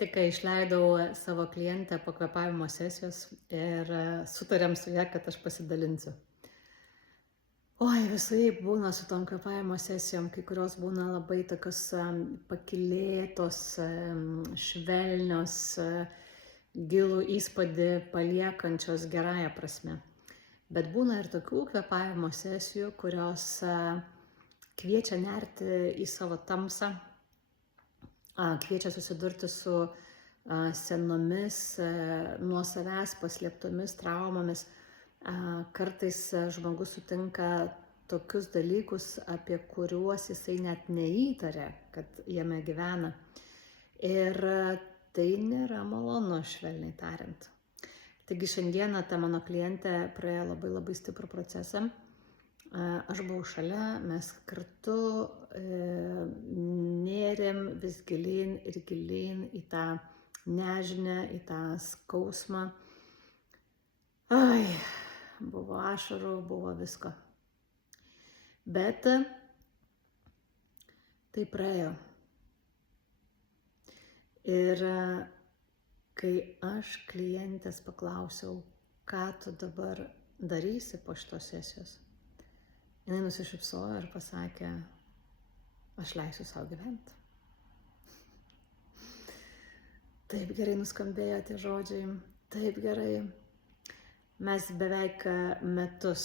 Tik kai išleidau savo klientę po kvėpavimo sesijos ir sutarėm su ja, kad aš pasidalinsiu. Oi, visaip būna su tom kvėpavimo sesijom, kai kurios būna labai tokios pakylėtos, švelnios, gilų įspūdį paliekančios gerąja prasme. Bet būna ir tokių kvėpavimo sesijų, kurios kviečia nerti į savo tamsą, kviečia susidurti su senomis, nuo savęs paslėptomis traumomis. Kartais žmogus sutinka tokius dalykus, apie kuriuos jisai net neįtarė, kad jame gyvena. Ir tai nėra malonu, švelniai tariant. Taigi šiandieną ta mano klientė praėjo labai stiprų procesą. Aš buvau šalia, mes kartu nėrėm vis gilyn ir gilyn į tą nežinią, į tą skausmą. Ai, buvo ašarų, buvo visko. Bet tai praėjo. Ir kai aš klientės paklausiau, ką tu dabar darysi po šitos sesijos, jinai nusišypsojo ir pasakė, aš leisiu savo gyventi. Taip gerai nuskambėjo tie žodžiai, taip gerai. Mes beveik metus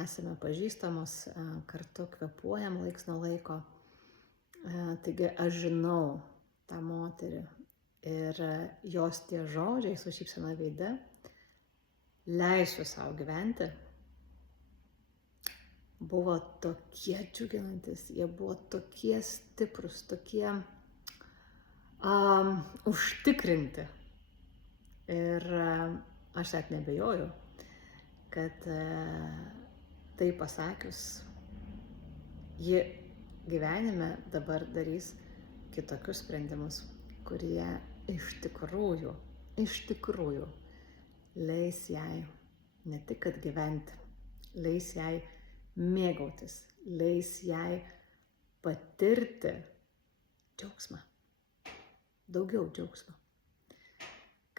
esame pažįstamos, kartu kvėpuojam laiks nuo laiko. Taigi aš žinau tą moterį ir jos tie žodžiai su šypsena veide, leisiu savo gyventi, buvo tokie džiuginantis, jie buvo tokie stiprus, tokie užtikrinti. Ir aš net nebejoju, kad tai pasakius, ji gyvenime dabar darys kitokius sprendimus, kurie iš tikrųjų leis jai ne tik kad gyventi, leis jai mėgautis, leis jai patirti džiaugsmą, daugiau džiaugsmo.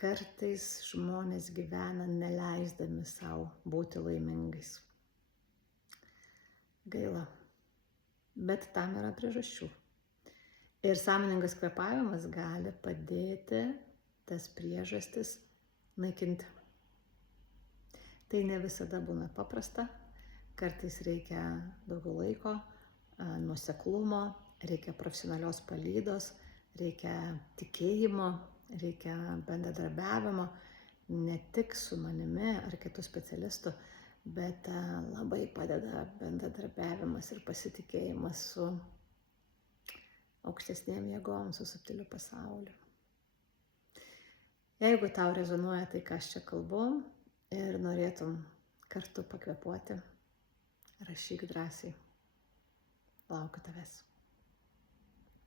Kartais žmonės gyvena neleisdami savo būti laimingais. Gaila, bet tam yra priežasčių. Ir sąmoningas kvėpavimas gali padėti tas priežastis naikinti. Tai ne visada būna paprasta, kartais reikia daugiau laiko, nuoseklumo, reikia profesionalios palydos, reikia tikėjimo, reikia bendradarbiavimo, ne tik su manimi ar kitų specialistų, bet labai padeda bendradarbiavimas ir pasitikėjimas su aukštesnėm jėgom, su subtiliu pasauliu. Jeigu tau rezonuoja tai, ką aš čia kalbu ir norėtum kartu pakvėpuoti, rašyk drąsiai. Laukiu tavęs.